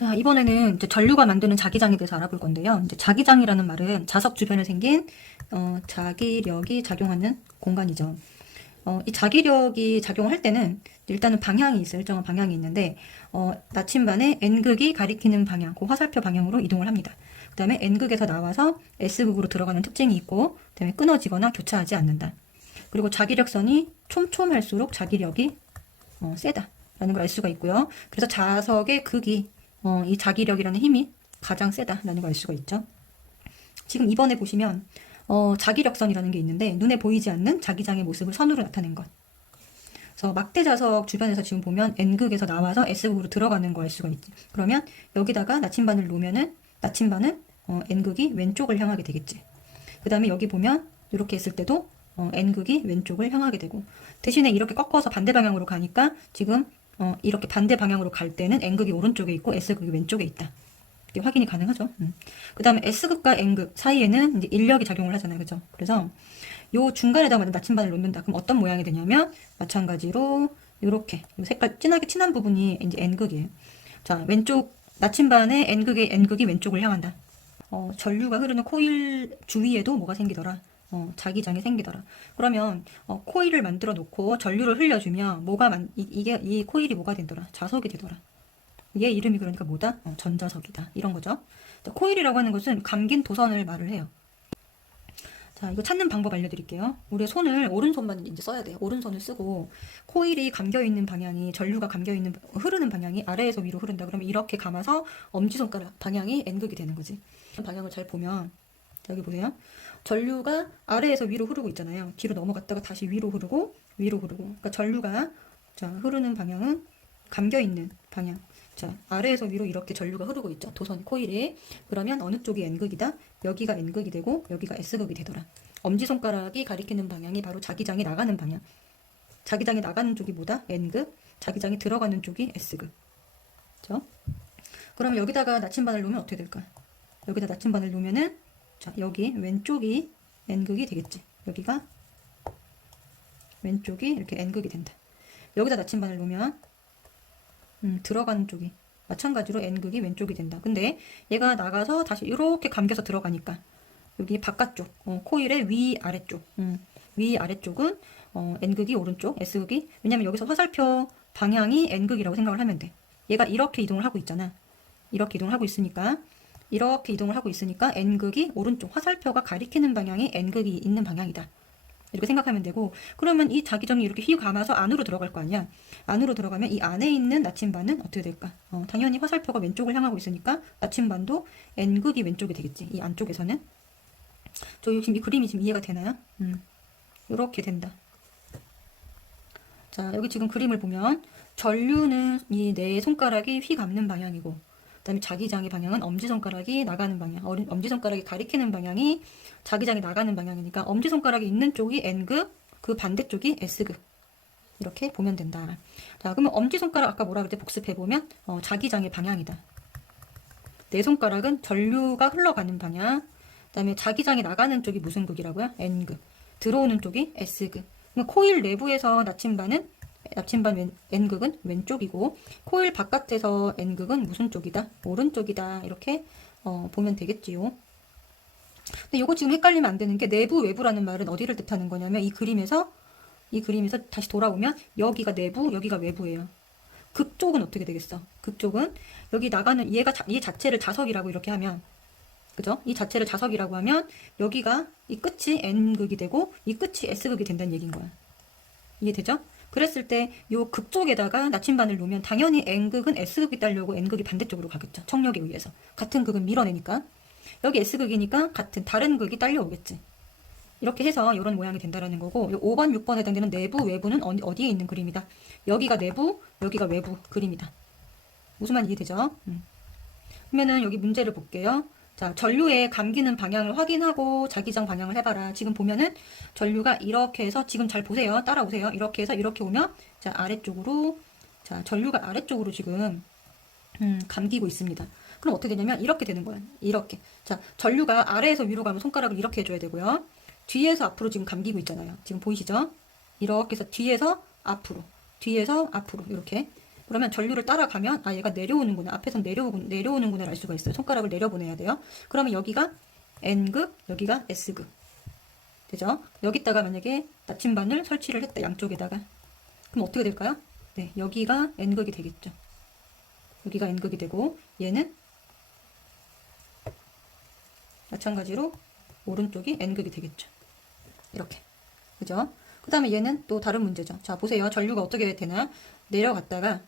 자, 이번에는 이제 전류가 만드는 자기장에 대해서 알아볼 건데요. 이제 자기장이라는 말은 자석 주변에 생긴 자기력이 작용하는 공간이죠. 이 자기력이 작용할 때는 일단은 방향이 있어요. 일정한 방향이 있는데 나침반의 N극이 가리키는 방향, 그 화살표 방향으로 이동을 합니다. 그 다음에 N극에서 나와서 S극으로 들어가는 특징이 있고, 그 다음에 끊어지거나 교차하지 않는다. 그리고 자기력선이 촘촘할수록 자기력이 세다라는 걸 알 수가 있고요. 그래서 자석의 극이 이 자기력이라는 힘이 가장 세다라는 걸 알 수가 있죠. 지금 이번에 보시면 자기력선이라는 게 있는데 눈에 보이지 않는 자기장의 모습을 선으로 나타낸 것. 그래서 막대 자석 주변에서 지금 보면 N극에서 나와서 S극으로 들어가는 거 알 수가 있지. 그러면 여기다가 나침반을 놓으면은 나침반은 N극이 왼쪽을 향하게 되겠지. 그 다음에 여기 보면 이렇게 했을 때도 N극이 왼쪽을 향하게 되고, 대신에 이렇게 꺾어서 반대 방향으로 가니까 지금 이렇게 반대 방향으로 갈 때는 N극이 오른쪽에 있고 S극이 왼쪽에 있다. 이렇게 확인이 가능하죠. 그 다음에 S극과 N극 사이에는 이제 인력이 작용을 하잖아요. 그죠? 그래서 요 중간에다가 나침반을 놓는다. 그럼 어떤 모양이 되냐면 마찬가지로 이렇게 색깔 진하게 진한 부분이 이제 N극이에요. 자, 왼쪽 나침반의 N극이 왼쪽을 향한다. 전류가 흐르는 코일 주위에도 뭐가 생기더라? 자기장이 생기더라. 그러면 코일을 만들어 놓고 전류를 흘려주면 이 코일이 뭐가 되더라? 자석이 되더라. 얘 이름이 그러니까 뭐다? 전자석이다. 이런 거죠. 자, 코일이라고 하는 것은 감긴 도선을 말을 해요. 자, 이거 찾는 방법 알려드릴게요. 우리 손을 오른손만 이제 써야 돼요. 오른손을 쓰고 코일이 감겨있는 방향이 전류가 감겨있는 흐르는 방향이 아래에서 위로 흐른다. 그러면 이렇게 감아서 엄지손가락 방향이 N극이 되는 거지. 방향을 잘 보면 여기 보세요. 전류가 아래에서 위로 흐르고 있잖아요. 뒤로 넘어갔다가 다시 위로 흐르고 위로 흐르고. 그러니까 전류가 자, 흐르는 방향은 감겨있는 방향. 자, 아래에서 위로 이렇게 전류가 흐르고 있죠. 도선 코일에. 그러면 어느 쪽이 N극이다? 여기가 N극이 되고 여기가 S극이 되더라. 엄지손가락이 가리키는 방향이 바로 자기장이 나가는 방향. 자기장이 나가는 쪽이 뭐다? N극. 자기장이 들어가는 쪽이 S극. 그렇죠? 그러면 여기다가 나침반을 놓으면 어떻게 될까? 여기다 나침반을 놓으면은 자, 여기 왼쪽이 N극이 되겠지. 여기가 왼쪽이 이렇게 N극이 된다. 여기다 나침반을 놓으면 들어가는 쪽이 마찬가지로 N극이 왼쪽이 된다. 근데 얘가 나가서 다시 이렇게 감겨서 들어가니까 여기 바깥쪽 코일의 위아래쪽 위아래쪽은 N극이 오른쪽, S극이, 왜냐면 여기서 화살표 방향이 N극이라고 생각을 하면 돼. 얘가 이렇게 이동을 하고 있잖아. 이렇게 이동을 하고 있으니까 N극이 오른쪽, 화살표가 가리키는 방향이 N극이 있는 방향이다. 이렇게 생각하면 되고, 그러면 이 자기장이 이렇게 휘 감아서 안으로 들어갈 거 아니야. 안으로 들어가면 이 안에 있는 나침반은 어떻게 될까? 당연히 화살표가 왼쪽을 향하고 있으니까 나침반도 N극이 왼쪽이 되겠지. 이 안쪽에서는. 지금 이 그림이 지금 이해가 되나요? 이렇게 된다. 자, 여기 지금 그림을 보면 전류는 이 내 손가락이 휘 감는 방향이고, 그 다음에 자기장의 방향은 엄지손가락이 나가는 방향, 엄지손가락이 가리키는 방향이 자기장이 나가는 방향이니까 엄지손가락이 있는 쪽이 N극, 그 반대쪽이 S극. 이렇게 보면 된다. 자, 그러면 엄지손가락 아까 뭐라 그랬지? 복습해보면 자기장의 방향이다. 내 손가락은 전류가 흘러가는 방향, 그 다음에 자기장이 나가는 쪽이 무슨 극이라고요? N극. 들어오는 쪽이 S극. 그럼 코일 내부에서 나침반 N극은 왼쪽이고, 코일 바깥에서 N극은 무슨 쪽이다? 오른쪽이다. 이렇게 보면 되겠지요. 근데 이거 지금 헷갈리면 안 되는 게 내부, 외부라는 말은 어디를 뜻하는 거냐면 이 그림에서 다시 돌아오면 여기가 내부, 여기가 외부예요. 극쪽은 어떻게 되겠어? 극쪽은 여기 나가는 얘 자체를 자석이라고 이렇게 하면, 그죠? 이 자체를 자석이라고 하면 여기가 이 끝이 N극이 되고 이 끝이 S극이 된다는 얘기인 거야. 이해되죠? 그랬을 때 요 극쪽에다가 나침반을 놓으면 당연히 N극은 S극이 따려고 N극이 반대쪽으로 가겠죠. 청력에 의해서. 같은 극은 밀어내니까. 여기 S극이니까 다른 극이 딸려오겠지. 이렇게 해서 이런 모양이 된다라는 거고, 요 5번, 6번에 해당되는 내부, 외부는 어디에 있는 그림이다. 여기가 내부, 여기가 외부 그림이다. 무슨 말 이해되죠? 그러면은 여기 문제를 볼게요. 자, 전류의 감기는 방향을 확인하고 자기장 방향을 해봐라. 지금 보면은 전류가 이렇게 해서, 지금 잘 보세요. 따라오세요. 이렇게 해서 이렇게 오면, 자, 아래쪽으로, 자, 전류가 아래쪽으로 지금 감기고 있습니다. 그럼 어떻게 되냐면 이렇게 되는 거야. 이렇게. 자, 전류가 아래에서 위로 가면 손가락을 이렇게 해줘야 되고요. 뒤에서 앞으로 지금 감기고 있잖아요. 지금 보이시죠? 이렇게 해서 뒤에서 앞으로 이렇게. 그러면 전류를 따라가면 아 얘가 내려오는구나. 앞에서 내려오는구나 알 수가 있어요. 손가락을 내려보내야 돼요. 그러면 여기가 N극, 여기가 S극. 되죠? 여기다가 만약에 나침반을 설치를 했다. 양쪽에다가. 그럼 어떻게 될까요? 네, 여기가 N극이 되겠죠. 여기가 N극이 되고 얘는 마찬가지로 오른쪽이 N극이 되겠죠. 이렇게. 그죠? 그 다음에 얘는 또 다른 문제죠. 자, 보세요. 전류가 어떻게 되나? 내려갔다가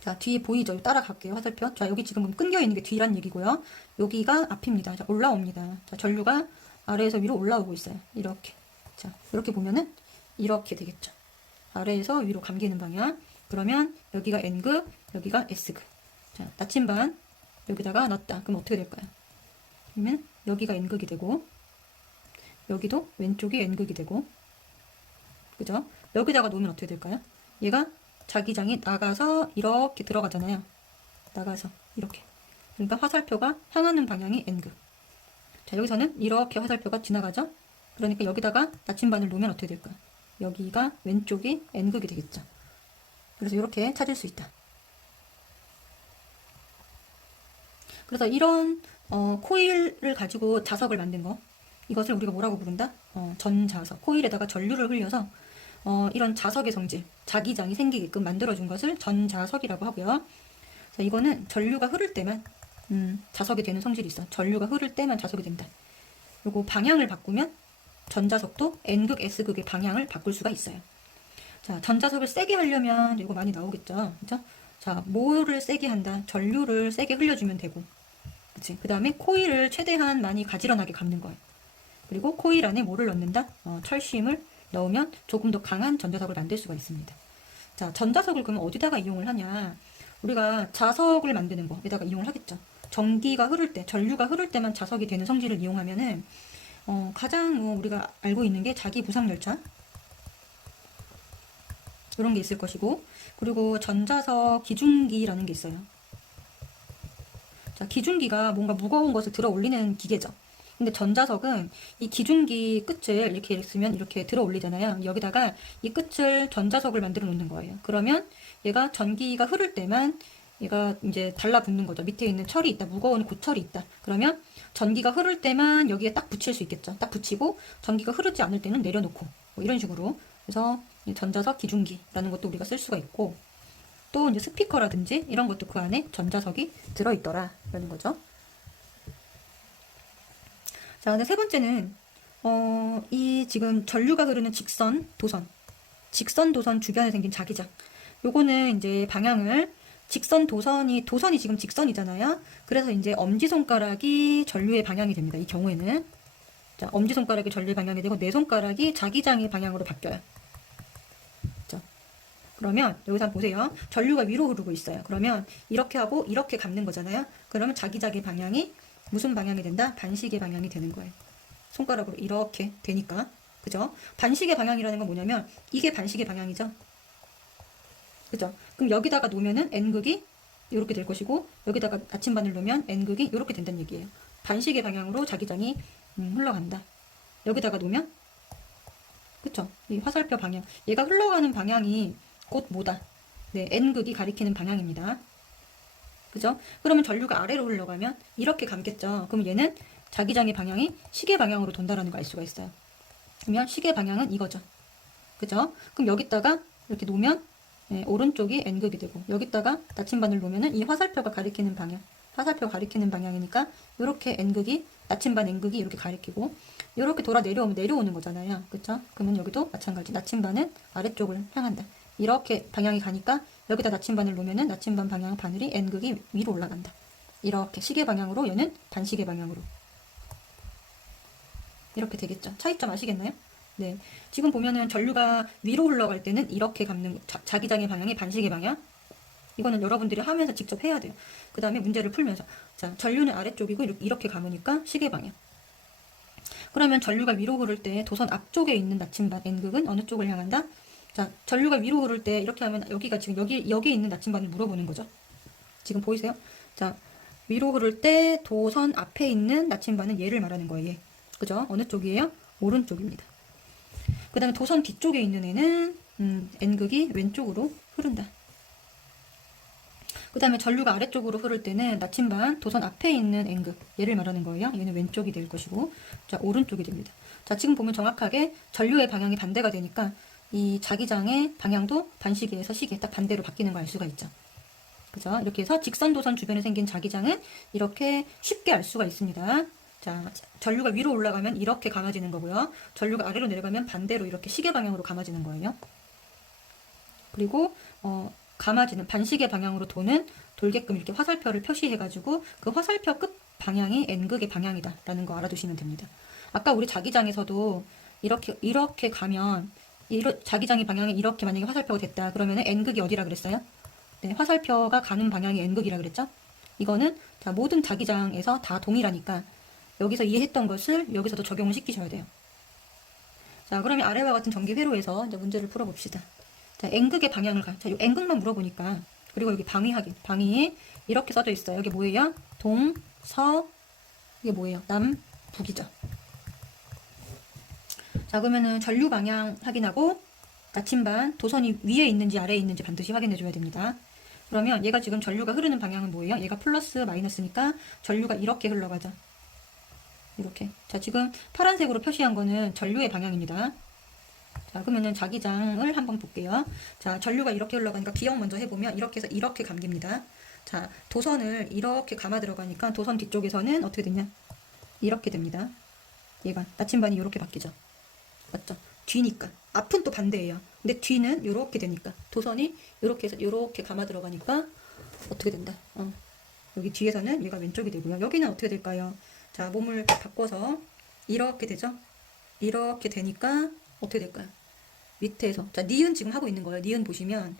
자, 뒤에 보이죠? 따라갈게요. 화살표. 자, 여기 지금 끊겨 있는 게 뒤란 얘기고요. 여기가 앞입니다. 자, 올라옵니다. 자, 전류가 아래에서 위로 올라오고 있어요. 이렇게. 자, 이렇게 보면은 이렇게 되겠죠. 아래에서 위로 감기는 방향. 그러면 여기가 N극, 여기가 S극. 자, 나침반 여기다가 넣었다. 그럼 어떻게 될까요? 그러면 여기가 N극이 되고 여기도 왼쪽이 N극이 되고 그죠? 여기다가 놓으면 어떻게 될까요? 얘가 자기장이 나가서 이렇게 들어가잖아요. 나가서 이렇게. 그러니까 화살표가 향하는 방향이 N극. 자, 여기서는 이렇게 화살표가 지나가죠? 그러니까 여기다가 나침반을 놓으면 어떻게 될까요? 여기가 왼쪽이 N극이 되겠죠. 그래서 이렇게 찾을 수 있다. 그래서 이런 코일을 가지고 자석을 만든 거 이것을 우리가 뭐라고 부른다? 전자석. 코일에다가 전류를 흘려서 이런 자석의 성질, 자기장이 생기게끔 만들어준 것을 전자석이라고 하고요. 자, 이거는 전류가 흐를 때만 자석이 되는 성질이 있어. 전류가 흐를 때만 자석이 된다. 그리고 방향을 바꾸면 전자석도 N극, S극의 방향을 바꿀 수가 있어요. 자, 전자석을 세게 하려면 이거 많이 나오겠죠. 그죠? 자, 뭐를 세게 한다? 전류를 세게 흘려주면 되고. 그치? 그 다음에 코일을 최대한 많이 가지런하게 감는 거예요. 그리고 코일 안에 뭐를 넣는다? 철심을 넣으면 조금 더 강한 전자석을 만들 수가 있습니다. 자, 전자석을 그러면 어디다가 이용을 하냐? 우리가 자석을 만드는 거에다가 이용을 하겠죠. 전기가 흐를 때, 전류가 흐를 때만 자석이 되는 성질을 이용하면은 가장 우리가 알고 있는 게 자기 부상열차 이런 게 있을 것이고, 그리고 전자석 기중기라는 게 있어요. 자, 기중기가 뭔가 무거운 것을 들어 올리는 기계죠. 근데 전자석은 이 기중기 끝을 이렇게 있으면 이렇게 들어 올리잖아요. 여기다가 이 끝을 전자석을 만들어 놓는 거예요. 그러면 얘가 전기가 흐를 때만 얘가 이제 달라붙는 거죠. 밑에 있는 철이 있다. 무거운 고철이 있다. 그러면 전기가 흐를 때만 여기에 딱 붙일 수 있겠죠. 딱 붙이고 전기가 흐르지 않을 때는 내려놓고 뭐 이런 식으로. 그래서 전자석 기중기라는 것도 우리가 쓸 수가 있고, 또 이제 스피커라든지 이런 것도 그 안에 전자석이 들어있더라 라는 거죠. 자, 근데 세 번째는 이 지금 전류가 흐르는 직선 도선 주변에 생긴 자기장. 요거는 이제 방향을 도선이 지금 직선이잖아요. 그래서 이제 엄지손가락이 전류의 방향이 됩니다. 이 경우에는. 자, 엄지손가락이 전류의 방향이 되고 내 손가락이 자기장의 방향으로 바뀌어요. 자, 그러면 여기서 한번 보세요. 전류가 위로 흐르고 있어요. 그러면 이렇게 하고 이렇게 감는 거잖아요. 그러면 자기장의 방향이 무슨 방향이 된다? 반시계 방향이 되는 거예요. 손가락으로 이렇게 되니까. 그죠? 반시계 방향이라는 건 뭐냐면 이게 반시계 방향이죠. 그죠? 그럼 여기다가 놓으면은 N극이 이렇게 될 것이고 여기다가 나침반을 놓으면 N극이 이렇게 된다는 얘기예요. 반시계 방향으로 자기장이 흘러간다. 여기다가 놓으면 그쵸? 이 화살표 방향. 얘가 흘러가는 방향이 곧 뭐다? 네, N극이 가리키는 방향입니다. 그죠? 그러면 전류가 아래로 흘러가면 이렇게 감겠죠. 그럼 얘는 자기장의 방향이 시계 방향으로 돈다라는 걸 알 수가 있어요. 그러면 시계 방향은 이거죠. 그죠? 그럼 여기다가 이렇게 놓으면 오른쪽이 N극이 되고 여기다가 나침반을 놓으면은 이 화살표가 가리키는 방향, 화살표가 가리키는 방향이니까 이렇게 N극이 나침반 N극이 이렇게 가리키고 이렇게 돌아 내려오는 거잖아요. 그쵸? 그러면 여기도 마찬가지 나침반은 아래쪽을 향한다. 이렇게 방향이 가니까 여기다 나침반을 놓으면은 나침반 방향 바늘이 N극이 위로 올라간다. 이렇게 시계 방향으로 얘는 반시계 방향으로 이렇게 되겠죠. 차이점 아시겠나요? 네. 지금 보면은 전류가 위로 흘러갈 때는 이렇게 감는 자기장의 방향이 반시계 방향. 이거는 여러분들이 하면서 직접 해야 돼요. 그 다음에 문제를 풀면서 자, 전류는 아래쪽이고 이렇게 감으니까 시계 방향. 그러면 전류가 위로 흐를 때 도선 앞쪽에 있는 나침반 N극은 어느 쪽을 향한다? 자, 전류가 위로 흐를 때 이렇게 하면 여기가 지금 여기에 있는 나침반을 물어보는 거죠. 지금 보이세요? 자, 위로 흐를 때 도선 앞에 있는 나침반은 얘를 말하는 거예요. 얘. 그죠? 어느 쪽이에요? 오른쪽입니다. 그 다음에 도선 뒤쪽에 있는 애는 N극이 왼쪽으로 흐른다. 그 다음에 전류가 아래쪽으로 흐를 때는 나침반 도선 앞에 있는 N극, 얘를 말하는 거예요. 얘는 왼쪽이 될 것이고, 자, 오른쪽이 됩니다. 자, 지금 보면 정확하게 전류의 방향이 반대가 되니까 이 자기장의 방향도 반시계에서 시계 딱 반대로 바뀌는 걸 알 수가 있죠. 그죠? 이렇게 해서 직선 도선 주변에 생긴 자기장은 이렇게 쉽게 알 수가 있습니다. 자, 전류가 위로 올라가면 이렇게 감아지는 거고요. 전류가 아래로 내려가면 반대로 이렇게 시계 방향으로 감아지는 거예요. 그리고 감아지는 반시계 방향으로 도는 돌게끔 이렇게 화살표를 표시해가지고 그 화살표 끝 방향이 N극의 방향이다 라는 거 알아두시면 됩니다. 아까 우리 자기장에서도 이렇게 가면 자기장의 방향이 이렇게 만약에 화살표가 됐다 그러면은 N극이 어디라 그랬어요? 네, 화살표가 가는 방향이 N극이라 그랬죠? 이거는 자, 모든 자기장에서 다 동일하니까 여기서 이해했던 것을 여기서도 적용을 시키셔야 돼요. 자, 그러면 아래와 같은 전기 회로에서 이제 문제를 풀어봅시다. 자, N극의 방향을 자, 요 N극만 물어보니까 그리고 여기 방위 확인. 방위 이렇게 써져 있어요. 여기 뭐예요? 동, 서, 이게 뭐예요? 남, 북이죠. 자, 그러면은 전류 방향 확인하고 나침반 도선이 위에 있는지 아래에 있는지 반드시 확인해 줘야 됩니다. 그러면 얘가 지금 전류가 흐르는 방향은 뭐예요? 얘가 플러스 마이너스니까 전류가 이렇게 흘러가죠. 이렇게. 자, 지금 파란색으로 표시한 거는 전류의 방향입니다. 자, 그러면은 자기장을 한번 볼게요. 자, 전류가 이렇게 흘러가니까 기억 먼저 해보면 이렇게 해서 이렇게 감깁니다. 자, 도선을 이렇게 감아 들어가니까 도선 뒤쪽에서는 어떻게 되냐? 이렇게 됩니다. 얘가 나침반이 이렇게 바뀌죠. 맞죠? 뒤니까. 앞은 또 반대예요. 근데 뒤는 이렇게 되니까 도선이 이렇게 해서 이렇게 감아 들어가니까 어떻게 된다? 여기 뒤에서는 얘가 왼쪽이 되고요. 여기는 어떻게 될까요? 자, 몸을 바꿔서 이렇게 되죠? 이렇게 되니까 어떻게 될까요? 밑에서 자, 니은 지금 하고 있는 거예요. 니은 보시면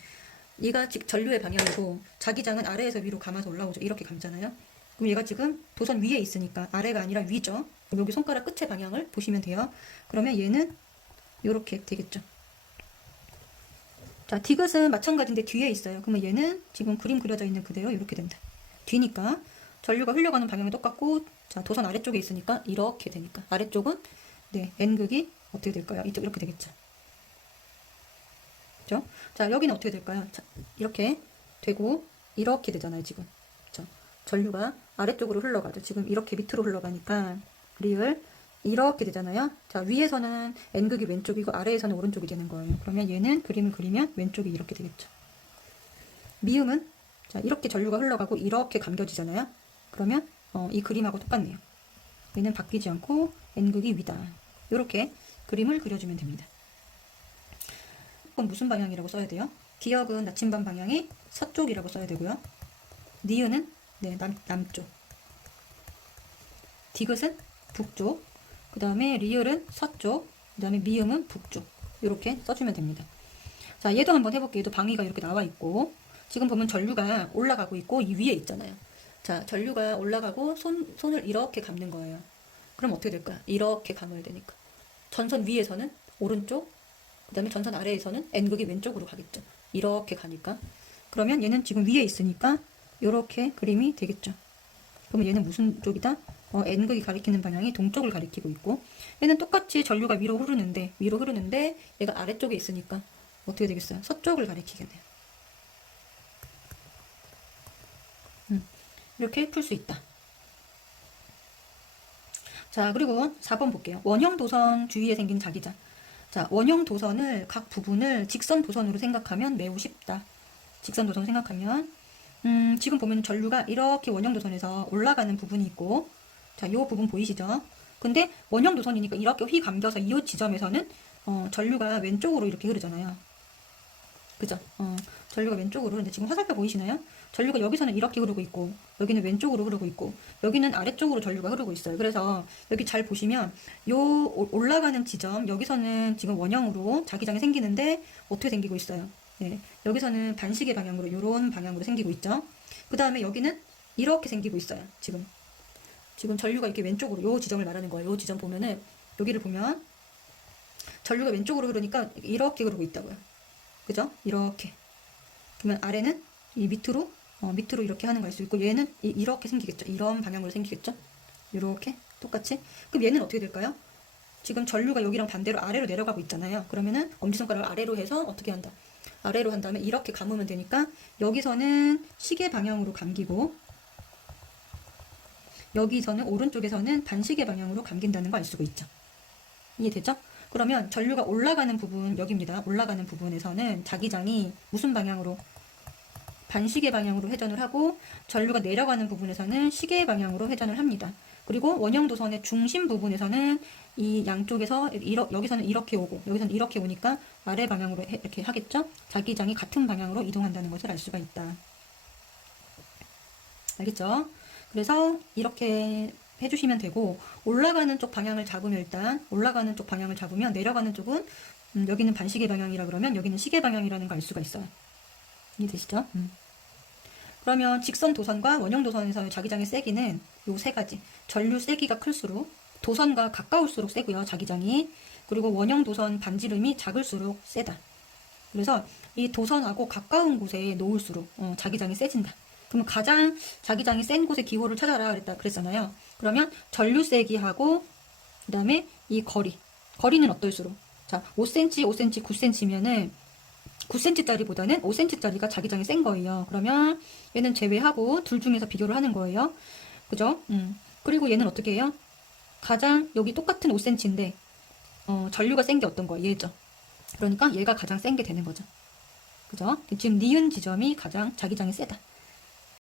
얘가 즉 전류의 방향이고 자기장은 아래에서 위로 감아서 올라오죠. 이렇게 감잖아요. 그럼 얘가 지금 도선 위에 있으니까 아래가 아니라 위죠. 그럼 여기 손가락 끝의 방향을 보시면 돼요. 그러면 얘는 이렇게 되겠죠. 자, 디귿은 마찬가지인데 뒤에 있어요. 그러면 얘는 지금 그림 그려져 있는 그대로 이렇게 된다. 뒤니까 전류가 흘러가는 방향이 똑같고 자, 도선 아래쪽에 있으니까 이렇게 되니까 아래쪽은 네, N극이 어떻게 될까요? 이렇게 되겠죠. 그죠? 자, 여기는 어떻게 될까요? 자, 이렇게 되고 이렇게 되잖아요, 지금. 그죠? 전류가 아래쪽으로 흘러가죠. 지금 이렇게 밑으로 흘러가니까 리을 이렇게 되잖아요. 자, 위에서는 N극이 왼쪽이고 아래에서는 오른쪽이 되는 거예요. 그러면 얘는 그림을 그리면 왼쪽이 이렇게 되겠죠. 미음은 자, 이렇게 전류가 흘러가고 이렇게 감겨지잖아요. 그러면 이 그림하고 똑같네요. 얘는 바뀌지 않고 N극이 위다. 이렇게 그림을 그려주면 됩니다. 그럼 무슨 방향이라고 써야 돼요? 기역은 나침반 방향이 서쪽이라고 써야 되고요. 니은은 네, 남쪽. 디귿은 북쪽. 그 다음에 리을은 서쪽. 그 다음에 미음은 북쪽. 이렇게 써주면 됩니다. 자, 얘도 한번 해볼게요. 얘도 방위가 이렇게 나와 있고 지금 보면 전류가 올라가고 있고 이 위에 있잖아요. 자, 전류가 올라가고 손을 이렇게 감는 거예요. 그럼 어떻게 될까요? 이렇게 감아야 되니까. 전선 위에서는 오른쪽, 그 다음에 전선 아래에서는 N극이 왼쪽으로 가겠죠. 이렇게 가니까. 그러면 얘는 지금 위에 있으니까 이렇게 그림이 되겠죠. 그러면 얘는 무슨 쪽이다? N극이 가리키는 방향이 동쪽을 가리키고 있고 얘는 똑같이 전류가 위로 흐르는데 얘가 아래쪽에 있으니까 어떻게 되겠어요? 서쪽을 가리키겠네요. 이렇게 풀 수 있다. 자, 그리고 4번 볼게요. 원형 도선 주위에 생긴 자기장. 자, 원형 도선을 각 부분을 직선 도선으로 생각하면 매우 쉽다. 직선 도선 생각하면 지금 보면 전류가 이렇게 원형 도선에서 올라가는 부분이 있고 자, 이 부분 보이시죠? 근데 원형 도선이니까 이렇게 휘 감겨서 이 지점에서는 전류가 왼쪽으로 이렇게 흐르잖아요. 그죠? 전류가 왼쪽으로 흐르는데 지금 화살표 보이시나요? 전류가 여기서는 이렇게 흐르고 있고 여기는 왼쪽으로 흐르고 있고 여기는 아래쪽으로 전류가 흐르고 있어요. 그래서 여기 잘 보시면 요 올라가는 지점 여기서는 지금 원형으로 자기장이 생기는데 어떻게 생기고 있어요? 네, 여기서는 반시계 방향으로 이런 방향으로 생기고 있죠. 그 다음에 여기는 이렇게 생기고 있어요. 지금 전류가 이렇게 왼쪽으로 요 지점을 말하는 거예요. 요 지점 보면은 여기를 보면 전류가 왼쪽으로 흐르니까 이렇게 흐르고 있다고요. 그죠? 이렇게. 그러면 아래는 이 밑으로 이렇게 하는 거 알 수 있고 얘는 이렇게 생기겠죠. 이런 방향으로 생기겠죠. 이렇게 똑같이. 그럼 얘는 어떻게 될까요? 지금 전류가 여기랑 반대로 아래로 내려가고 있잖아요. 그러면은 엄지손가락을 아래로 해서 어떻게 한다? 아래로 한 다음에 이렇게 감으면 되니까 여기서는 시계 방향으로 감기고 여기서는 오른쪽에서는 반시계 방향으로 감긴다는 거 알 수가 있죠. 이해되죠? 그러면 전류가 올라가는 부분 여기입니다. 올라가는 부분에서는 자기장이 무슨 방향으로? 반시계 방향으로 회전을 하고 전류가 내려가는 부분에서는 시계 방향으로 회전을 합니다. 그리고 원형도선의 중심 부분에서는 이 양쪽에서 여기서는 이렇게 오고 여기서는 이렇게 오니까 아래 방향으로 이렇게 하겠죠? 자기장이 같은 방향으로 이동한다는 것을 알 수가 있다. 알겠죠? 그래서 이렇게 해주시면 되고 올라가는 쪽 방향을 잡으면 일단 올라가는 쪽 방향을 잡으면 내려가는 쪽은 여기는 반시계 방향이라 그러면 여기는 시계 방향이라는 걸 알 수가 있어요. 이해되시죠? 그러면 직선 도선과 원형 도선에서의 자기장의 세기는 요 세 가지. 전류 세기가 클수록 도선과 가까울수록 세고요. 자기장이. 그리고 원형 도선 반지름이 작을수록 세다. 그래서 이 도선하고 가까운 곳에 놓을수록 자기장이 세진다. 그러면 가장 자기장이 센 곳의 기호를 찾아라 그랬잖아요. 그러면 전류 세기하고 그 다음에 이 거리는 어떨수록 자 5cm, 5cm, 9cm면은 9cm짜리보다는 5cm짜리가 자기장이 센 거예요. 그러면 얘는 제외하고 둘 중에서 비교를 하는 거예요. 그죠? 그리고 얘는 어떻게 해요? 가장 여기 똑같은 5cm인데 전류가 센 게 어떤 거예요? 얘죠. 그러니까 얘가 가장 센 게 되는 거죠. 그죠? 지금 니은 지점이 가장 자기장이 세다.